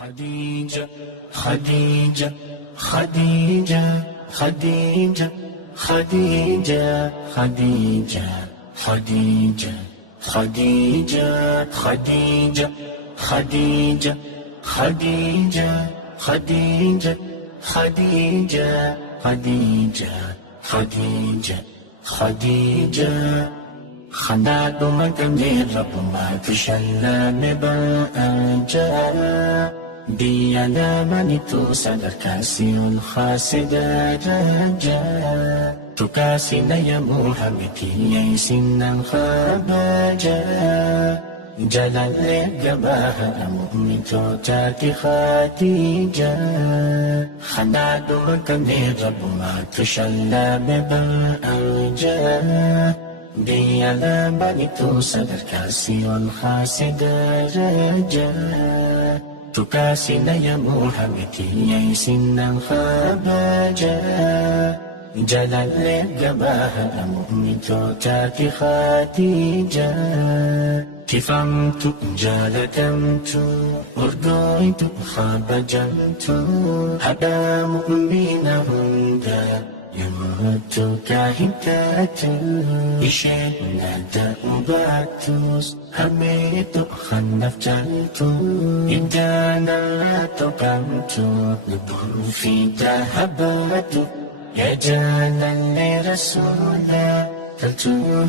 خديجة خديجة خديجة خديجة خديجة خديجة خديجة خديجة خديجة خديجة خديجة خديجة خديجة خديجة خديجة خديجة خناد مكمل رب ما تشلى نبأ دي علامة توصل كاسي الخاسدة رجا تكاسي يا محمد يسنا خباجا جلال جباها مؤمن توتاتي خديجة خناد مكمل رب ما تشلى نبأ دي علامة توصل كاسي الخاسدة رجا تكاسي يا محمد يسنا خباجا جلال جباها مؤمن توتاتي خديجة كفمت جالتمت أردويت خبجمت هذا مؤمن هندا يموت كهتات إشينا دأباتوس هميت خنفتلت إدانا تقمت لبن في ذهبات يا جالا لرسولا قلت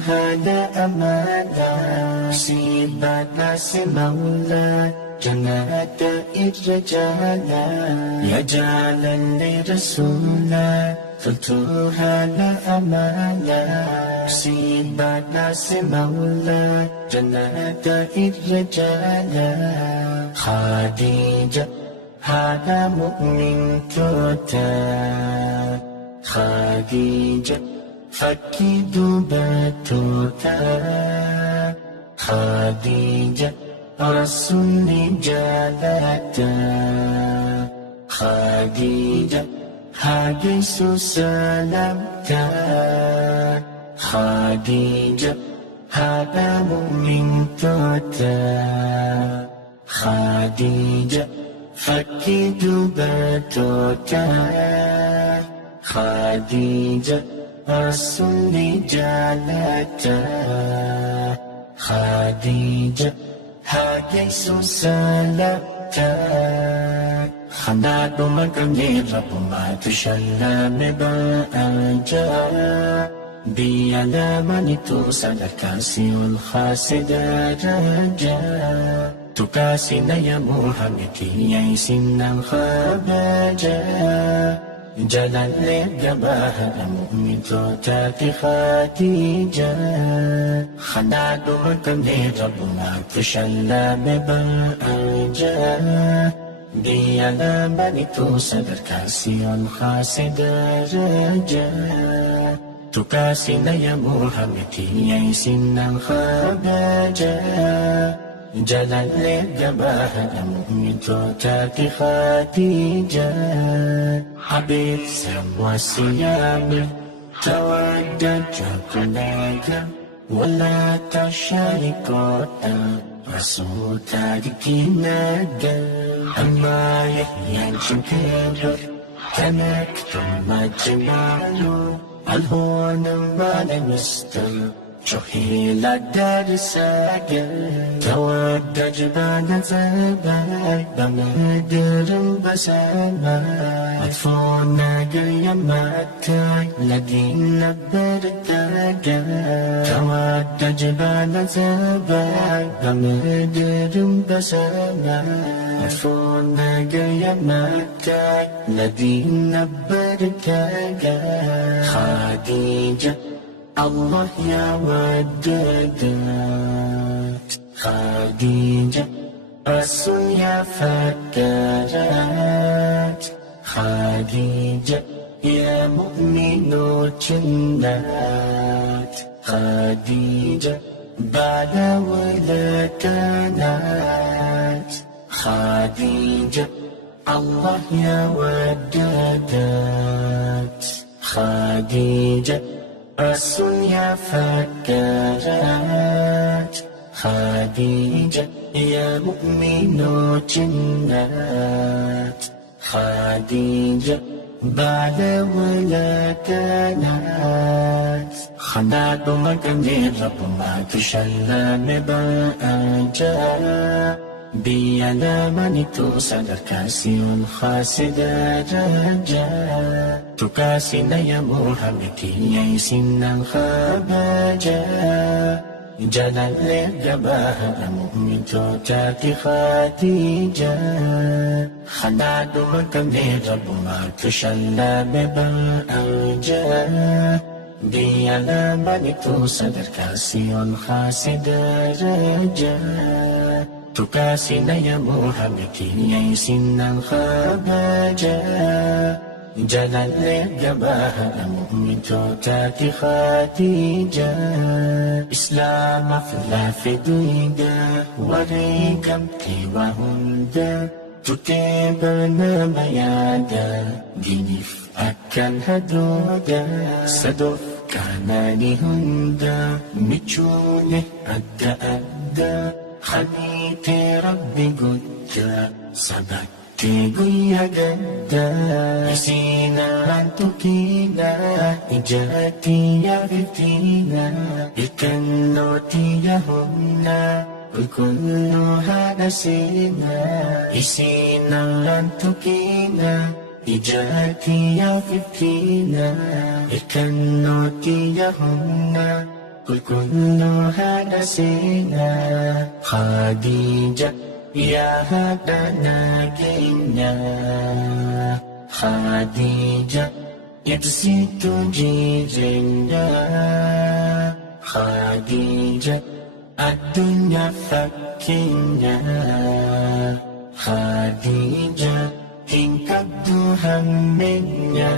هذا أمانا سيبات ناس مولا جنات الرجالا يا جالا لرسولا قلت هذا أمانا سيبات ناس مولا جنات الرجالا خديجة هذا مؤمن توتا خديجة فكي دبتوتا خديجة رسول جالتا خديجة حديث سلامتا خديجة هذا مؤمن توتا خديجة فكي دبتوتا خديجة رسول جالتا خديجة حديث سلامتا خناد مكمل رب ما تشلى نبأ دي علامة توصل كاسي الخاسدة رجا تكاسي يا محمد يسنا خباجا جلال جباها مؤمن توتاتي خديجة خناد مكمل رب ما تشلى نبأ دي علامة توصل كاسي الخاسدة رجا تكاسي يا محمد يسنا خباجا جلال جباها مؤمن توتاتي خديجة حبيب سموى السيام تودد جبناك ولا تشاركوتا رسول تاريكي نادا أما يحيى شكر تنكتم مجمالو الهون ما لمستر شحيل الدار ساقل تود جبال زباي بمدر بساماي عطفونا قيمتاي لدينا برداقل تود جبال زباي بمدر بساماي عطفونا قيمتاي لدينا برداقل خديجة الله يا وددت خديجة رسول يا فكرت خديجة يا مؤمن جنات خديجة بعد ولا كانت خديجة الله يا وددت خديجة رسول يا فكرت خديجة يا مؤمنات جنات خديجة بعد ولا كانت خنات مكان رب ما تشلى مباجا بيانا منتو صدر كاسي خاسدا جاجا تكاسينا يا محمد يسنا خباجا جلال لجباها مؤمن توتاتي خديجة خناد مكان رب ما تشلى مباجا بيانا منتو صدر كاسي خاسدا جاجا تكاسينا يا محمد يسنا خباجا جلال لجباها مؤمن توتاتي خديجة إسلام فلا في دويدا وريكم تيوا هندا تتبعنا بيادا دينيف أكل هدودا صدف كاناني هندا مجونه أدى أدى خليتي ربي قدا صبتي قويا قدا نسينا أنتكينا إجاتي يا فتينا إكنوتي يا هنا كلها نسينا إسينا أنتكينا إجاتي يا فتينا إكنوتي يا هنا كلها نسينا خديجة يا هدنا جينا خديجة يبسط جيجنا خديجة الدنيا فكنا خديجة إن كبدو همنا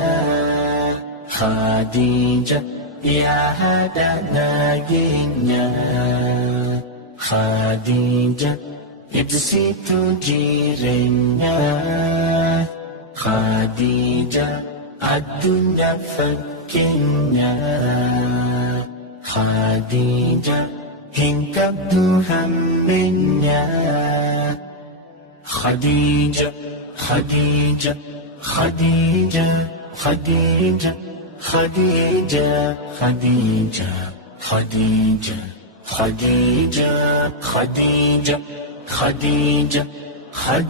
خديجة يا هدنا جينا خديجة يبسط جيرنا خديجة الدنيا فكنا خديجة إن كبدو همنا خديجة خديجة خديجة خديجة خديجة خديجة خديجة خديجة خديجة خديجة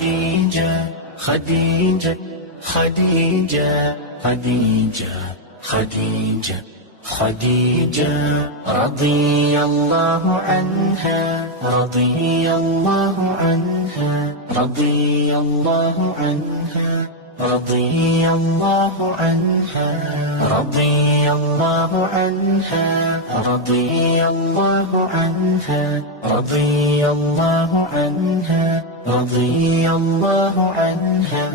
خديجة خديجة خديجة خديجة خديجة خديجة رضي الله عنها رضي الله عنها رضي الله عنها رضي الله عنها رضي الله عنها رضي الله عنها رضي الله عنها رضي الله عنها